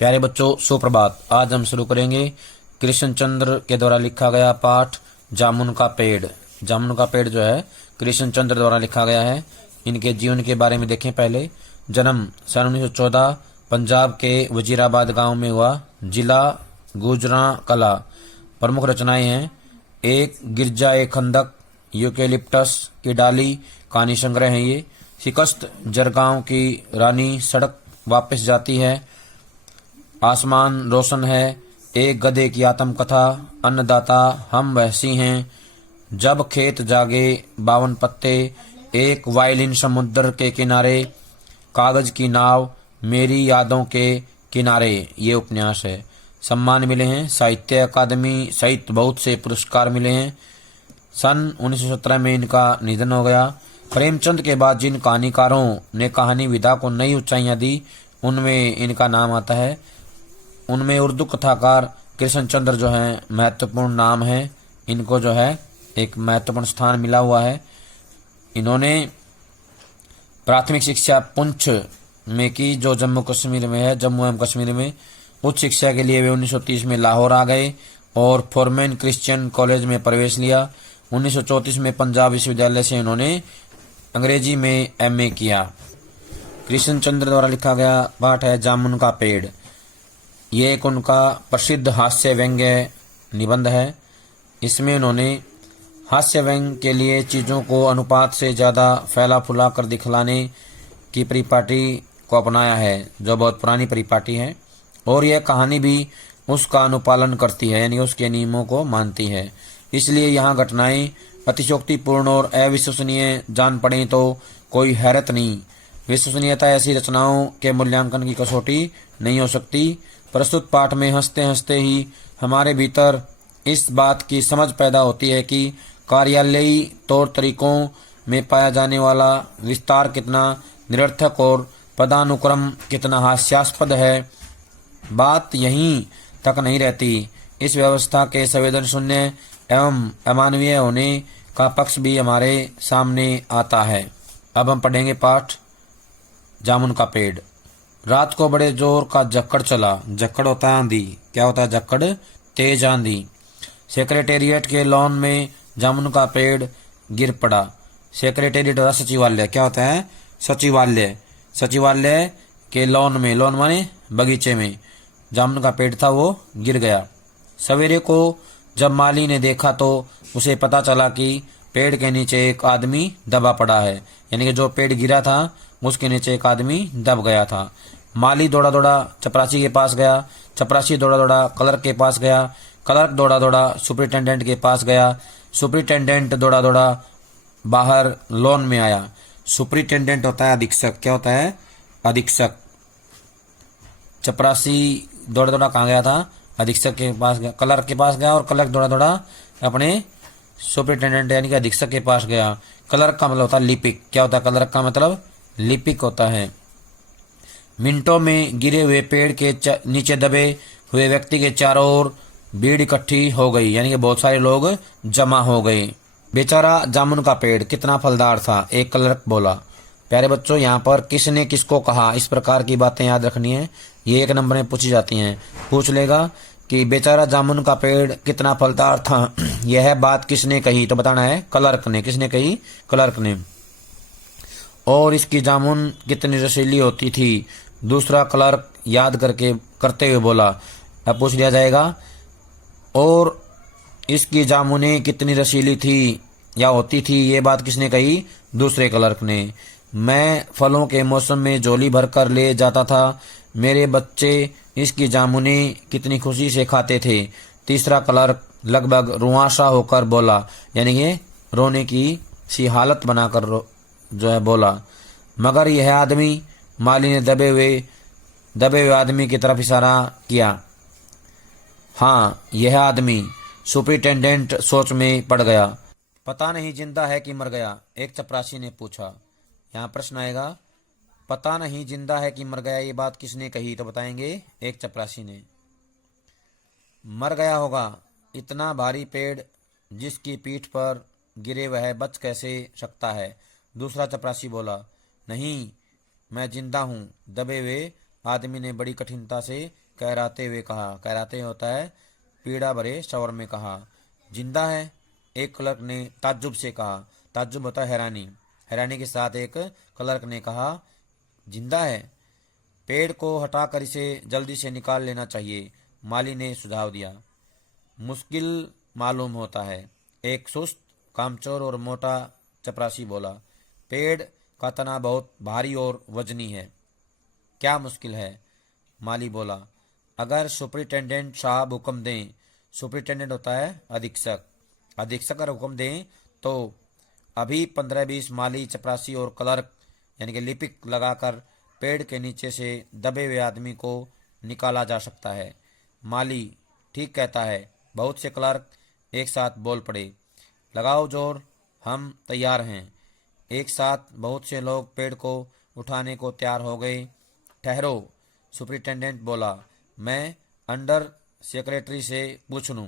प्यारे बच्चों, सुप्रभात। आज हम शुरू करेंगे कृष्णचंद्र के द्वारा लिखा गया पाठ जामुन का पेड़। जामुन का पेड़ जो है कृष्णचंद्र द्वारा लिखा गया है। इनके जीवन के बारे में देखें। पहले जन्म सन 1914 पंजाब के वजीराबाद गांव में हुआ, जिला गुजरांवाला। प्रमुख रचनाएं हैं एक गिरजा ए खंदक, यूकेलिप्टस की डाली, कहानी संग्रह है ये। शिकस्त जरगांव की रानी, सड़क वापस जाती है, आसमान रोशन है, एक गधे की आत्मकथा, अन्नदाता हम वहसी हैं, जब खेत जागे 52 पत्ते, एक वायलिन समुद्र के किनारे, कागज की नाव, मेरी यादों के किनारे। ये उपन्यास है। सम्मान मिले हैं साहित्य अकादमी सहित बहुत से पुरस्कार मिले हैं। सन 1917 में इनका निधन हो गया। प्रेमचंद के बाद जिन कहानीकारों ने कहानी विधा को नई ऊंचाइयां दी, उनमें इनका नाम आता है। उनमें उर्दू कथाकार कृष्णचंद्र जो है महत्वपूर्ण नाम है। इनको जो है एक महत्वपूर्ण स्थान मिला हुआ है। इन्होंने प्राथमिक शिक्षा पुंछ में की, जो जम्मू कश्मीर में है, जम्मू एवं कश्मीर में। उच्च शिक्षा के लिए वे 1930 में लाहौर आ गए और फॉरमैन क्रिश्चियन कॉलेज में प्रवेश लिया। 1934 में पंजाब विश्वविद्यालय से उन्होंने अंग्रेजी में एमए किया। कृष्णचंद्र द्वारा लिखा गया पाठ है जामुन का पेड़। ये एक उनका प्रसिद्ध हास्य व्यंग्य निबंध है। इसमें उन्होंने हास्य व्यंग्य के लिए चीज़ों को अनुपात से ज़्यादा फैला फुला कर दिखलाने की परिपाटी को अपनाया है, जो बहुत पुरानी परिपाटी है, और यह कहानी भी उसका अनुपालन करती है, यानी उसके नियमों को मानती है। इसलिए यहाँ घटनाएं अतिशयोक्तिपूर्ण और अविश्वसनीय जान पड़ें तो कोई हैरत नहीं। विश्वसनीयता ऐसी रचनाओं के मूल्यांकन की कसौटी नहीं हो सकती। प्रस्तुत पाठ में हंसते हंसते ही हमारे भीतर इस बात की समझ पैदा होती है कि कार्यालयी तौर तरीकों में पाया जाने वाला विस्तार कितना निरर्थक और पदानुक्रम कितना हास्यास्पद है। बात यहीं तक नहीं रहती, इस व्यवस्था के संवेदन शून्य एवं अमानवीय होने का पक्ष भी हमारे सामने आता है। अब हम पढ़ेंगे पाठ जामुन का पेड़। रात को बड़े जोर का झक्कड़ चला। झक्कड़ होता है आंधी। क्या होता है झक्कड़? तेज आंधी। सेक्रेटेरिएट के लॉन में जामुन का पेड़ गिर पड़ा। सेक्रेटेरिएट होता है सचिवालय। क्या होता है? सचिवालय। सचिवालय के लॉन में, लॉन माने बगीचे में, जामुन का पेड़ था, वो गिर गया। सवेरे को जब माली ने देखा तो उसे पता चला कि पेड़ के नीचे एक आदमी दबा पड़ा है, यानी कि जो पेड़ गिरा था उसके नीचे एक आदमी दब गया था। माली दौड़ा दौड़ा चपरासी के पास गया। चपरासी दौड़ा दौड़ा क्लर्क के पास गया। क्लर्क दौड़ा दौड़ा सुपरिटेंडेंट के पास गया। सुपरिटेंडेंट दौड़ा दौड़ा बाहर लॉन में आया। सुपरिटेंडेंट होता है अधीक्षक। क्या होता है? अधीक्षक। चपरासी दौड़ा दौड़ा कहाँ गया था? अधीक्षक के पास गया, क्लर्क के पास गया, और क्लर्क दौड़ा दौड़ा अपने सुपरिटेंडेंट यानी कि अधीक्षक के पास गया। क्लर्क का मतलब होता है लिपिक। क्या होता है क्लर्क का मतलब? लिपिक होता है। मिनटों में गिरे हुए पेड़ के नीचे दबे हुए व्यक्ति के चारों ओर भीड़ इकट्ठी हो गई, यानी कि बहुत सारे लोग जमा हो गए। बेचारा जामुन का पेड़ कितना फलदार था, एक क्लर्क बोला। प्यारे बच्चों, यहाँ पर किसने किसको कहा, इस प्रकार की बातें याद रखनी है। ये 1 नंबर में पूछी जाती हैं। पूछ लेगा कि बेचारा जामुन का पेड़ कितना फलदार था, यह बात किसने कही, तो बताना है क्लर्क ने। किसने कही? क्लर्क ने। और इसकी जामुन कितनी रसीली होती थी, दूसरा क्लर्क याद करते हुए बोला। अब पूछ लिया जाएगा, और इसकी जामुनें कितनी रसीली थी या होती थी, ये बात किसने कही? दूसरे क्लर्क ने। मैं फलों के मौसम में झोली भर कर ले जाता था, मेरे बच्चे इसकी जामुनें कितनी खुशी से खाते थे। तीसरा क्लर्क लगभग रुआंसा होकर बोला, यानी कि रोने की सी हालत बनाकर जो है बोला। मगर यह आदमी, माली ने दबे हुए आदमी की तरफ इशारा किया। हाँ, यह आदमी। सुपरिटेंडेंट सोच में पड़ गया। पता नहीं जिंदा है कि मर गया, एक चपरासी ने पूछा। यहाँ प्रश्न आएगा, पता नहीं जिंदा है कि मर गया, ये बात किसने कही, तो बताएंगे एक चपरासी ने। मर गया होगा, इतना भारी पेड़ जिसकी पीठ पर गिरे वह बच कैसे सकता है? दूसरा चपरासी बोला। नहीं, मैं जिंदा हूँ, दबे हुए आदमी ने बड़ी कठिनता से कहराते हुए कहा। कहराते होता है पीड़ा भरे स्वर में कहा। जिंदा है? एक क्लर्क ने ताज्जुब से कहा। ताज्जुब होता है हैरानी। हैरानी के साथ एक क्लर्क ने कहा, जिंदा है? पेड़ को हटाकर इसे जल्दी से निकाल लेना चाहिए, माली ने सुझाव दिया। मुश्किल मालूम होता है, एक सुस्त, कामचोर और मोटा चपरासी बोला। पेड़ का तना बहुत भारी और वजनी है। क्या मुश्किल है? माली बोला। अगर सुपरिटेंडेंट साहब हुक्म दें। सुपरिटेंडेंट होता है अधीक्षक। अधीक्षक अगर हुक्म दें तो अभी 15-20 माली, चपरासी और क्लर्क यानी कि लिपिक लगाकर पेड़ के नीचे से दबे हुए आदमी को निकाला जा सकता है। माली ठीक कहता है। बहुत से क्लर्क एक साथ बोल पड़े। लगाओ जोर, हम तैयार हैं। एक साथ बहुत से लोग पेड़ को उठाने को तैयार हो गए। ठहरो, सुपरिटेंडेंट बोला, मैं अंडर सेक्रेटरी से पूछ लूं।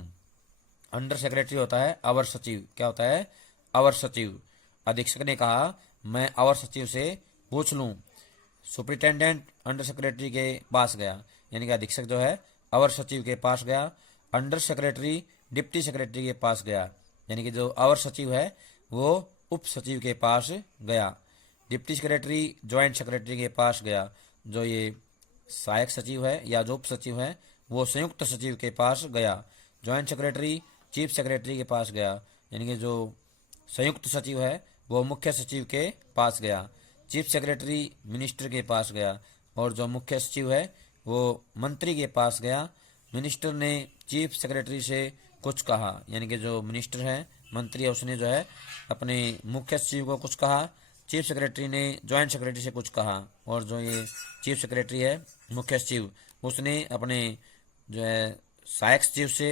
अंडर सेक्रेटरी होता है अवर सचिव। क्या होता है? अवर सचिव। अधीक्षक ने कहा, मैं अवर सचिव से पूछ लूं। सुपरिटेंडेंट अंडर सेक्रेटरी के पास गया, यानी कि अधीक्षक जो है अवर सचिव के पास गया। अंडर सेक्रेटरी डिप्टी सेक्रेटरी के पास गया, यानी कि जो अवर सचिव है वो उप सचिव के पास गया। डिप्टी सेक्रेटरी ज्वाइंट सेक्रेटरी के पास गया। जो ये सहायक सचिव है या जो उप सचिव है वो संयुक्त सचिव के पास गया। ज्वाइंट सेक्रेटरी चीफ सेक्रेटरी के पास गया, यानी कि जो संयुक्त सचिव है वो मुख्य सचिव के पास गया। चीफ सेक्रेटरी मिनिस्टर के पास गया और जो मुख्य सचिव है वो मंत्री के पास गया। मिनिस्टर ने चीफ सेक्रेटरी से कुछ कहा, यानी कि जो मिनिस्टर है, मंत्री है, उसने जो है अपने मुख्य सचिव को कुछ कहा। चीफ सेक्रेटरी ने ज्वाइंट सेक्रेटरी से कुछ कहा और जो ये चीफ सेक्रेटरी है, मुख्य सचिव, उसने अपने जो है सहायक सचिव से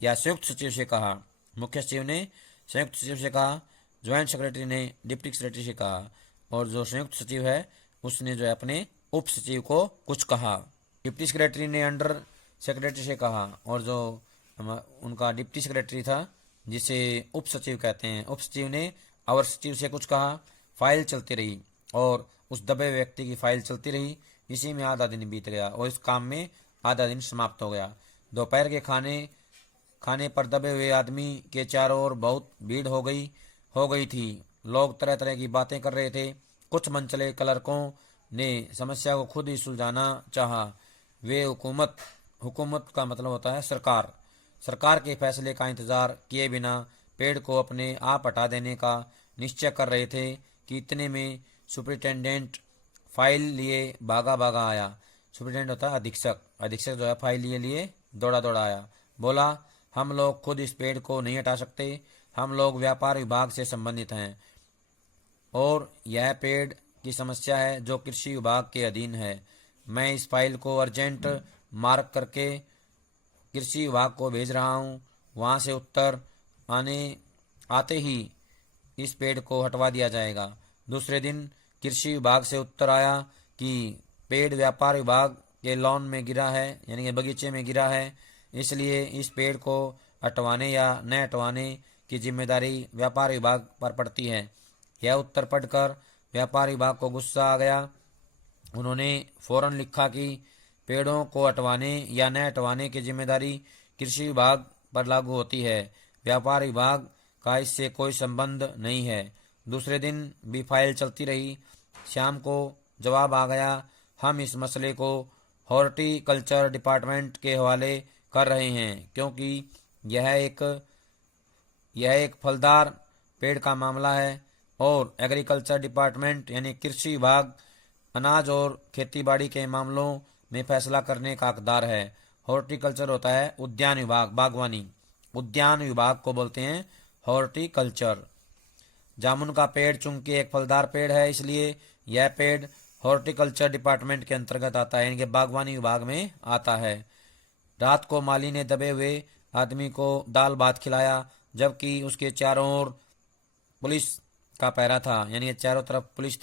या संयुक्त सचिव से कहा। मुख्य सचिव ने संयुक्त सचिव से कहा, ज्वाइंट सेक्रेटरी ने डिप्टी सेक्रेटरी से कहा और जो संयुक्त सचिव है उसने जो है अपने उप सचिव को कुछ कहा। डिप्टी सेक्रेटरी ने अंडर सेक्रेटरी से कहा और जो उनका डिप्टी सेक्रेटरी था जिसे उप सचिव कहते हैं, उप सचिव ने अवर सचिव से कुछ कहा। फाइल चलती रही और उस दबे व्यक्ति की फाइल चलती रही। इसी में आधा दिन बीत गया और इस काम में आधा दिन समाप्त हो गया। दोपहर के खाने पर दबे हुए आदमी के चारों ओर बहुत भीड़ हो गई थी। लोग तरह तरह की बातें कर रहे थे। कुछ मनचले क्लर्कों ने समस्या को खुद ही सुलझाना चाहा। वे हुकूमत का मतलब होता है सरकार के फैसले का इंतजार किए बिना पेड़ को अपने आप हटा देने का निश्चय कर रहे थे कि इतने में सुपरिटेंडेंट फाइल लिए भागा आया। सुपरिटेंडेंट होता है अधीक्षक। अधीक्षक जो है फाइल लिए दौड़ा आया। बोला, हम लोग खुद इस पेड़ को नहीं हटा सकते। हम लोग व्यापार विभाग से संबंधित हैं और यह पेड़ की समस्या है जो कृषि विभाग के अधीन है। मैं इस फाइल को अर्जेंट मार्क करके कृषि विभाग को भेज रहा हूँ। वहाँ से उत्तर आते ही इस पेड़ को हटवा दिया जाएगा। दूसरे दिन कृषि विभाग से उत्तर आया कि पेड़ व्यापार विभाग के लॉन में गिरा है, यानी कि बगीचे में गिरा है, इसलिए इस पेड़ को हटवाने या न हटवाने की जिम्मेदारी व्यापार विभाग पर पड़ती है। यह उत्तर पढ़कर व्यापार विभाग को गुस्सा आ गया। उन्होंने फौरन लिखा कि पेड़ों को हटवाने या न हटवाने की जिम्मेदारी कृषि विभाग पर लागू होती है, व्यापार विभाग का इससे कोई संबंध नहीं है। दूसरे दिन भी फाइल चलती रही। शाम को जवाब आ गया, हम इस मसले को हॉर्टिकल्चर डिपार्टमेंट के हवाले कर रहे हैं क्योंकि यह एक फलदार पेड़ का मामला है और एग्रीकल्चर डिपार्टमेंट यानी कृषि विभाग अनाज और खेतीबाड़ी के मामलों में फैसला करने का हकदार है। हॉर्टिकल्चर होता है उद्यान विभाग, बागवानी। उद्यान विभाग को बोलते हैं हॉर्टिकल्चर। जामुन का पेड़ चूंकि एक फलदार पेड़ है, इसलिए यह पेड़ हॉर्टिकल्चर डिपार्टमेंट के अंतर्गत आता है, यानी कि बागवानी विभाग में आता है। रात को माली ने दबे हुए आदमी को दाल भात खिलाया, जबकि उसके चारों ओर पुलिस का पहरा था, यानी कि चारों तरफ पुलिस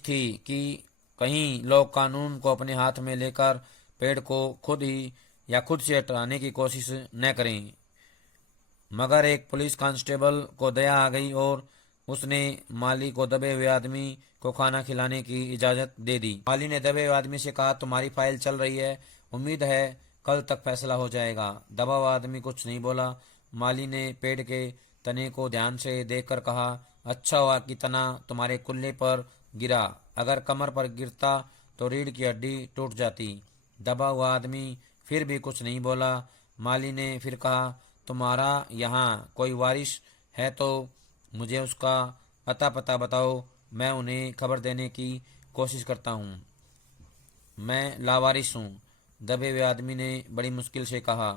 थी कि कहीं लोग कानून को अपने हाथ में लेकर पेड़ को खुद से हटाने की कोशिश न करें। मगर एक पुलिस कांस्टेबल को दया आ गई और उसने माली को दबे हुए आदमी को खाना खिलाने की इजाजत दे दी। माली ने दबे हुए आदमी से कहा, तुम्हारी फाइल चल रही है, उम्मीद है कल तक फैसला हो जाएगा। दबा हुआ आदमी कुछ नहीं बोला। माली ने पेड़ के तने को ध्यान से देखकर कहा, अच्छा हुआ कि तना तुम्हारे कुल्ले पर गिरा, अगर कमर पर गिरता तो रीढ़ की हड्डी टूट जाती। दबा हुआ आदमी फिर भी कुछ नहीं बोला। माली ने फिर कहा, तुम्हारा यहाँ कोई वारिस है तो मुझे उसका अता पता बताओ, मैं उन्हें खबर देने की कोशिश करता हूँ। मैं लावारिस हूँ, दबे हुए आदमी ने बड़ी मुश्किल से कहा।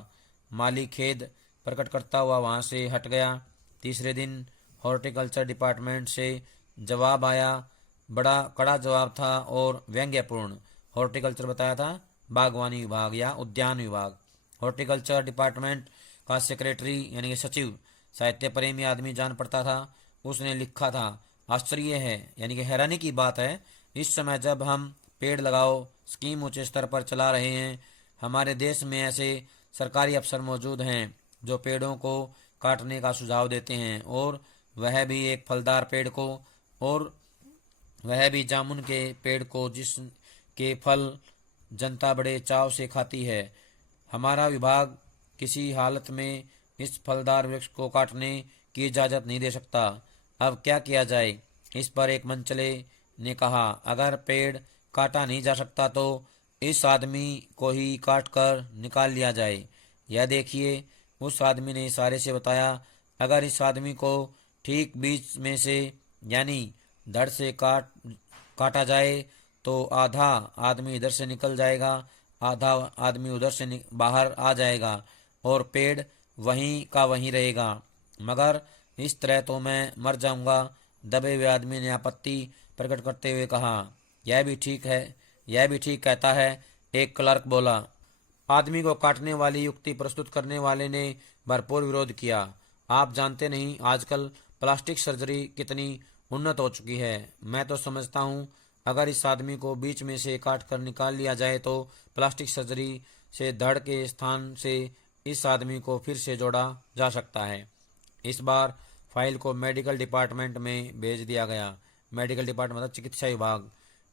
माली खेद प्रकट करता हुआ वहाँ से हट गया। तीसरे दिन हॉर्टिकल्चर डिपार्टमेंट से जवाब आया। बड़ा कड़ा जवाब था और व्यंग्यपूर्ण। हॉर्टिकल्चर बताया था बागवानी विभाग या उद्यान विभाग। हॉर्टिकल्चर डिपार्टमेंट का सेक्रेटरी यानी कि सचिव साहित्य प्रेमी आदमी जान पड़ता था। उसने लिखा था, आश्चर्य है यानी कि हैरानी की बात है, इस समय जब हम पेड़ लगाओ स्कीम ऊंचे स्तर पर चला रहे हैं, हमारे देश में ऐसे सरकारी अफसर मौजूद हैं जो पेड़ों को काटने का सुझाव देते हैं, और वह भी एक फलदार पेड़ को, और वह भी जामुन के पेड़ को जिसके फल जनता बड़े चाव से खाती है। हमारा विभाग किसी हालत में इस फलदार वृक्ष को काटने की इजाज़त नहीं दे सकता। अब क्या किया जाए? इस पर एक मंचले ने कहा, अगर पेड़ काटा नहीं जा सकता तो इस आदमी को ही काट कर निकाल लिया जाए। यह देखिए, उस आदमी ने इशारे से बताया, अगर इस आदमी को ठीक बीच में से यानी धड़ से काटा जाए तो आधा आदमी इधर से निकल जाएगा, आधा आदमी उधर से बाहर आ जाएगा और पेड़ वहीं का वहीं रहेगा, मगर इस तरह तो मैं मर जाऊंगा। दबे हुए आदमी ने आपत्ति प्रकट करते हुए कहा, यह भी ठीक है, यह भी ठीक कहता है, एक क्लर्क बोला। आदमी को काटने वाली युक्ति प्रस्तुत करने वाले ने भरपूर विरोध किया। आप जानते नहीं आजकल प्लास्टिक सर्जरी कितनी उन्नत हो चुकी है। मैं तो समझता हूँ अगर इस आदमी को बीच में से काट कर निकाल लिया जाए तो प्लास्टिक सर्जरी से धड़ के स्थान से इस आदमी को फिर से जोड़ा जा सकता है। इस बार फाइल को मेडिकल डिपार्टमेंट में भेज दिया गया। मेडिकल डिपार्टमेंट मतलब चिकित्सा विभाग।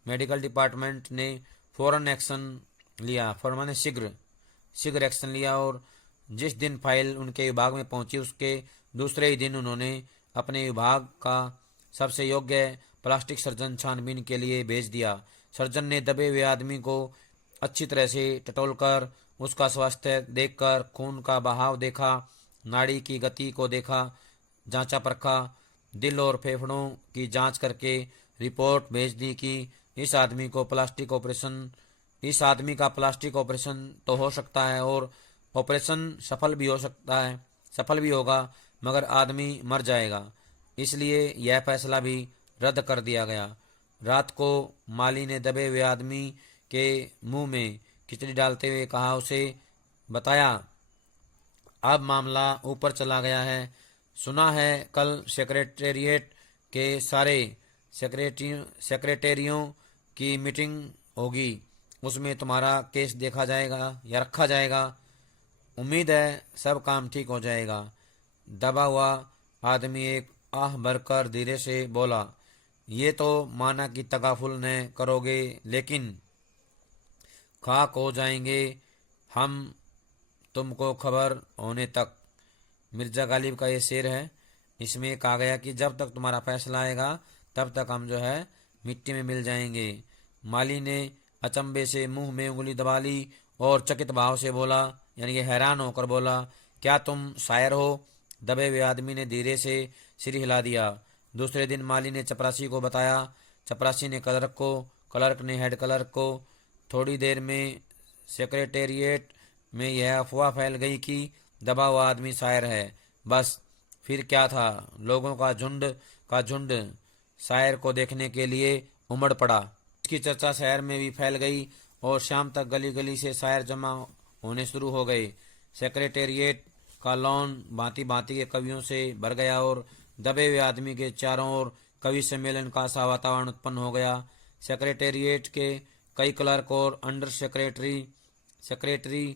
मेडिकल डिपार्टमेंट ने फौरन एक्शन लिया, फौरन माने शीघ्र एक्शन लिया, और जिस दिन फाइल उनके विभाग में पहुंची उसके दूसरे ही दिन उन्होंने अपने विभाग का सबसे योग्य प्लास्टिक सर्जन छानबीन के लिए भेज दिया। सर्जन ने दबे हुए आदमी को अच्छी तरह से टटोलकर उसका स्वास्थ्य देखकर खून का बहाव देखा, नाड़ी की गति को देखा, जांचा परखा, दिल और फेफड़ों की जांच करके रिपोर्ट भेज दी कि इस आदमी का प्लास्टिक ऑपरेशन तो हो सकता है और ऑपरेशन सफल भी होगा, मगर आदमी मर जाएगा। इसलिए यह फैसला भी रद्द कर दिया गया। रात को माली ने दबे हुए आदमी के मुंह में खिचड़ी डालते हुए कहा, उसे बताया, अब मामला ऊपर चला गया है। सुना है कल सेक्रेटेरिएट के सारे सेक्रेटेरियों की मीटिंग होगी, उसमें तुम्हारा केस देखा जाएगा या रखा जाएगा। उम्मीद है सब काम ठीक हो जाएगा। दबा हुआ आदमी एक आह भरकर धीरे से बोला, ये तो माना कि तगाफुल न करोगे, लेकिन खाक हो जाएंगे हम तुमको खबर होने तक। मिर्जा गालिब का ये शेर है। इसमें कहा गया कि जब तक तुम्हारा फैसला आएगा तब तक हम जो है मिट्टी में मिल जाएंगे। माली ने अचंभे से मुंह में उंगली दबा ली और चकित भाव से बोला, यानी कि हैरान होकर बोला, क्या तुम शायर हो? दबे हुए आदमी ने धीरे से सिर हिला दिया। दूसरे दिन माली ने चपरासी को बताया। चपरासी ने क्लर्क ने हेड क्लर्क को। थोड़ी देर में सेक्रेटेरिएट में यह अफवाह फैल गई कि दबा हुआ आदमी शायर है। बस फिर क्या था, लोगों का झुंड शायर को देखने के लिए उमड़ पड़ा। इसकी चर्चा शहर में भी फैल गई और शाम तक गली गली से शायर जमा होने शुरू हो गए। सेक्रेटेरिएट का लॉन भांति भांति के कवियों से भर गया और दबे हुए आदमी के चारों ओर कवि सम्मेलन का सा वातावरण उत्पन्न हो गया। सेक्रेटेरिएट के कई क्लर्क और अंडर सेक्रेटरी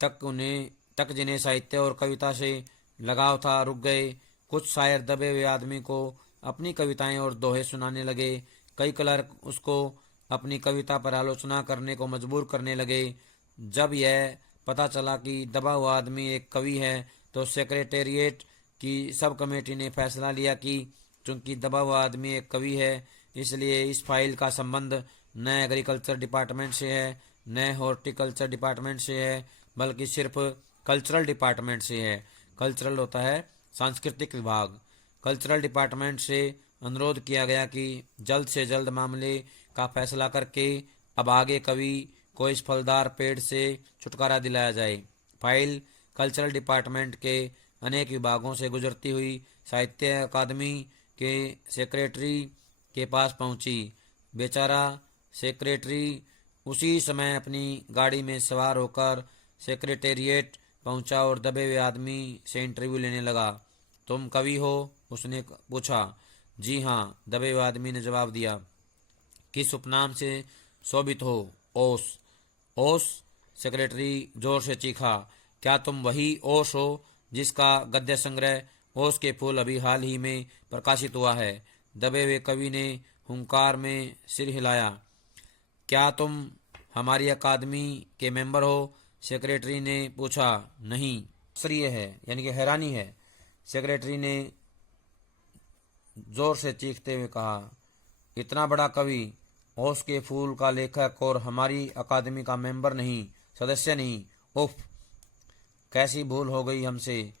तक जिन्हें साहित्य और कविता से लगाव था रुक गए। कुछ शायर दबे हुए आदमी को अपनी कविताएं और दोहे सुनाने लगे। कई क्लर्क उसको अपनी कविता पर आलोचना करने को मजबूर करने लगे। जब यह पता चला कि दबा हुआ आदमी एक कवि है तो सेक्रेटेरिएट की सब कमेटी ने फैसला लिया कि चूंकि दबा हुआ आदमी एक कवि है इसलिए इस फाइल का संबंध न एग्रीकल्चर डिपार्टमेंट से है न हॉर्टिकल्चर डिपार्टमेंट से है बल्कि सिर्फ कल्चरल डिपार्टमेंट से है। कल्चरल होता है सांस्कृतिक विभाग। कल्चरल डिपार्टमेंट से अनुरोध किया गया कि जल्द से जल्द मामले का फैसला करके अब आगे कवि को इस फलदार पेड़ से छुटकारा दिलाया जाए। फाइल कल्चरल डिपार्टमेंट के अनेक विभागों से गुजरती हुई साहित्य अकादमी के सेक्रेटरी के पास पहुंची। बेचारा सेक्रेटरी उसी समय अपनी गाड़ी में सवार होकर सेक्रेटेरिएट पहुंचा और दबे हुए आदमी से इंटरव्यू लेने लगा। तुम कवि हो? उसने पूछा। जी हाँ, दबे हुए आदमी ने जवाब दिया। किस उपनाम से शोभित हो? ओस। ओस? सेक्रेटरी जोर से चीखा। क्या तुम वही ओस हो जिसका गद्य संग्रह ओस के फूल अभी हाल ही में प्रकाशित हुआ है? दबे हुए कवि ने हुंकार में सिर हिलाया। क्या तुम हमारी अकादमी के मेंबर हो? सेक्रेटरी ने पूछा। नहीं। आश्चर्य है यानी कि हैरानी है। सेक्रेटरी ने जोर से चीखते हुए कहा, इतना बड़ा कवि, ओस के फूल का लेखक और हमारी अकादमी का मेंबर नहीं, सदस्य नहीं। उफ, कैसी भूल हो गई हमसे।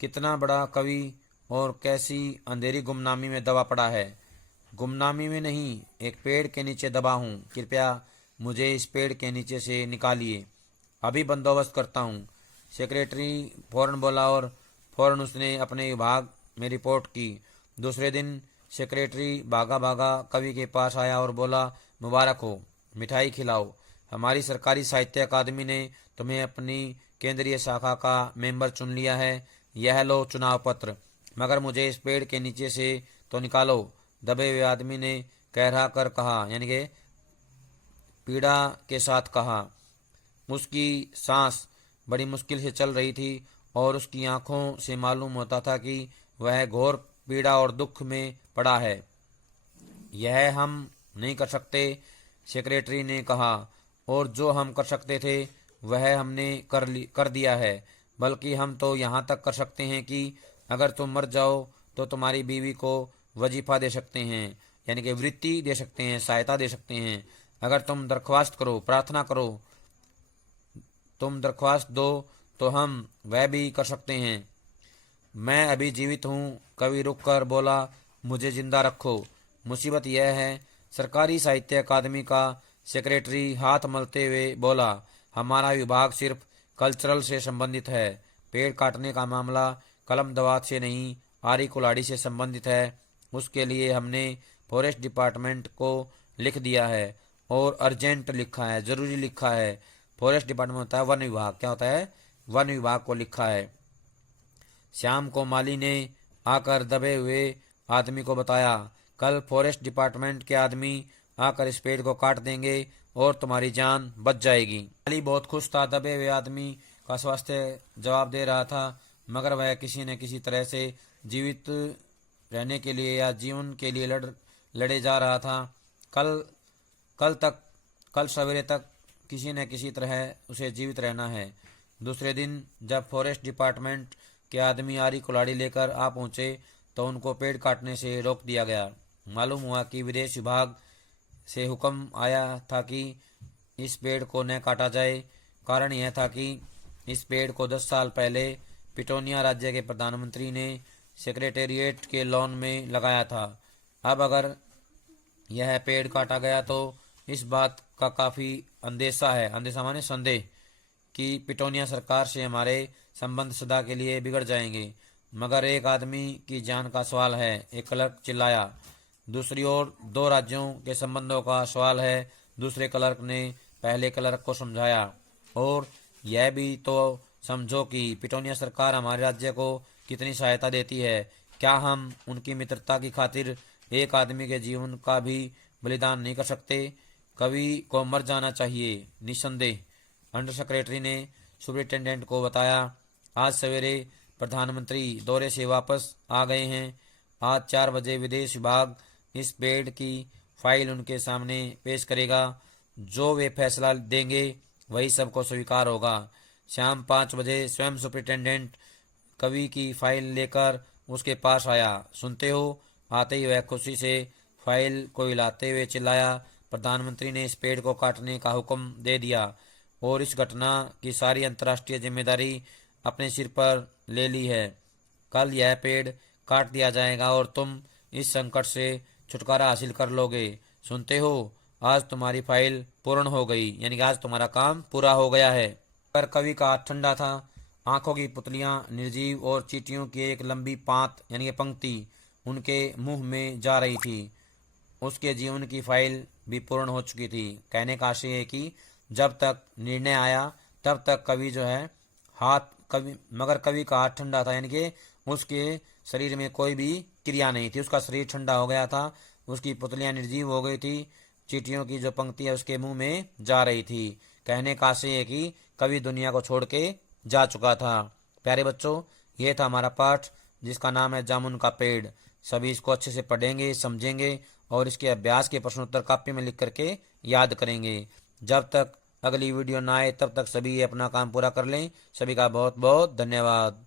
कितना बड़ा कवि और कैसी अंधेरी गुमनामी में दबा पड़ा है। गुमनामी में नहीं, एक पेड़ के नीचे दबा हूँ। कृपया मुझे इस पेड़ के नीचे से निकालिए, अभी बंदोबस्त करता हूँ। सेक्रेटरी फौरन बोला और फौरन उसने अपने विभाग में रिपोर्ट की। दूसरे दिन सेक्रेटरी भागा भागा कवि के पास आया और बोला, मुबारक हो, मिठाई खिलाओ। हमारी सरकारी साहित्य अकादमी ने तुम्हें अपनी केंद्रीय शाखा का मेंबर चुन लिया है। यह लो चुनाव पत्र, मगर मुझे इस पेड़ के नीचे से तो निकालो। दबे हुए आदमी ने कहरा कर कहा, यानी कि पीड़ा के साथ कहा। उसकी सांस बड़ी मुश्किल से चल रही थी और उसकी आंखों से मालूम होता था कि वह घोर पीड़ा और दुख में पड़ा है। यह हम नहीं कर सकते, सेक्रेटरी ने कहा, और जो हम कर सकते थे वह हमने कर दिया है। बल्कि हम तो यहाँ तक कर सकते हैं कि अगर तुम मर जाओ तो तुम्हारी बीवी को वजीफा दे सकते हैं, यानी कि वृत्ति दे सकते हैं, सहायता दे सकते हैं। अगर तुम दरख्वास्त करो, प्रार्थना करो, तुम दरख्वास्त दो तो हम वह भी कर सकते हैं। मैं अभी जीवित हूँ। कवि रुक कर बोला, मुझे जिंदा रखो। मुसीबत यह है, सरकारी साहित्य अकादमी का सेक्रेटरी हाथ मलते हुए बोला, हमारा विभाग सिर्फ कल्चरल से संबंधित है। पेड़ काटने का मामला कलम दवात से नहीं, आरी कुल्हाड़ी से संबंधित है। उसके लिए हमने फॉरेस्ट डिपार्टमेंट को लिख दिया है और अर्जेंट लिखा है, जरूरी लिखा है। फॉरेस्ट डिपार्टमेंट होता है वन विभाग। क्या होता है? वन विभाग को लिखा है। श्याम को माली ने आकर दबे हुए आदमी को बताया, कल फॉरेस्ट डिपार्टमेंट के आदमी आकर इस पेड़ को काट देंगे और तुम्हारी जान बच जाएगी। माली बहुत खुश था। दबे हुए आदमी का स्वास्थ्य जवाब दे रहा था, मगर वह किसी न किसी तरह से जीवित रहने के लिए या जीवन के लिए लड़े जा रहा था। कल सवेरे तक किसी न किसी तरह उसे जीवित रहना है। दूसरे दिन जब फॉरेस्ट डिपार्टमेंट के आदमी आरी कुल्हाड़ी लेकर आ पहुंचे तो उनको पेड़ काटने से रोक दिया गया। मालूम हुआ कि विदेश विभाग से हुक्म आया था कि इस पेड़ को न काटा जाए। कारण यह था कि इस पेड़ को 10 साल पहले पिटोनिया राज्य के प्रधानमंत्री ने सेक्रेटेरिएट के लॉन में लगाया था। अब अगर यह पेड़ काटा गया तो इस बात का काफी अंदेशा है, अंदेशा माने संदेह, कि पिटोनिया सरकार से हमारे संबंध सदा के लिए बिगड़ जाएंगे। मगर एक आदमी की जान का सवाल है, एक क्लर्क चिल्लाया। दूसरी ओर 2 राज्यों के संबंधों का सवाल है, दूसरे क्लर्क ने पहले क्लर्क को समझाया। और यह भी तो समझो कि पिटोनिया सरकार हमारे राज्य को कितनी सहायता देती है। क्या हम उनकी मित्रता की खातिर एक आदमी के जीवन का भी बलिदान नहीं कर सकते? कवि को मर जाना चाहिए, निसंदेह, अंडर सेक्रेटरी ने सुपरिटेंडेंट को बताया। आज सवेरे प्रधानमंत्री दौरे से वापस आ गए हैं आज 4 बजे विदेश विभाग इस पेड़ की फाइल उनके सामने पेश करेगा। जो वे फैसला देंगे वही सबको स्वीकार होगा। शाम 5 बजे स्वयं सुपरिटेंडेंट कवि की फाइल लेकर उसके पास आया। सुनते हो? आते ही वह खुशी से फाइल को हिलाते हुए चिल्लाया, प्रधानमंत्री ने इस पेड़ को काटने का हुक्म दे दिया और इस घटना की सारी अंतर्राष्ट्रीय जिम्मेदारी अपने सिर पर ले ली है। कल यह पेड़ काट दिया जाएगा और तुम इस संकट से छुटकारा हासिल कर लोगे। सुनते हो? आज तुम्हारी फाइल पूर्ण हो गई, यानी कि आज तुम्हारा काम पूरा हो गया है। पर कवि का हाथ ठंडा था। आंखों की पुतलियां निर्जीव और चींटियों की एक लंबी पांत यानी कि पंक्ति उनके मुंह में जा रही थी। उसके जीवन की फाइल भी पूर्ण हो चुकी थी। कहने का आशय है कि जब तक निर्णय आया तब तक कवि जो है मगर कवि का हाथ ठंडा था, यानी कि उसके शरीर में कोई भी क्रिया नहीं थी। उसका शरीर ठंडा हो गया था, उसकी पुतलियां निर्जीव हो गई थी, चींटियों की जो पंक्ति है उसके मुंह में जा रही थी। कहने का आशय है कि कवि दुनिया को छोड़ के जा चुका था। प्यारे बच्चों, यह था हमारा पाठ जिसका नाम है जामुन का पेड़। सभी इसको अच्छे से पढ़ेंगे, समझेंगे और इसके अभ्यास के प्रश्नोत्तर कॉपी में लिख करके याद करेंगे। जब तक अगली वीडियो ना आए तब तक सभी अपना काम पूरा कर लें। सभी का बहुत बहुत धन्यवाद।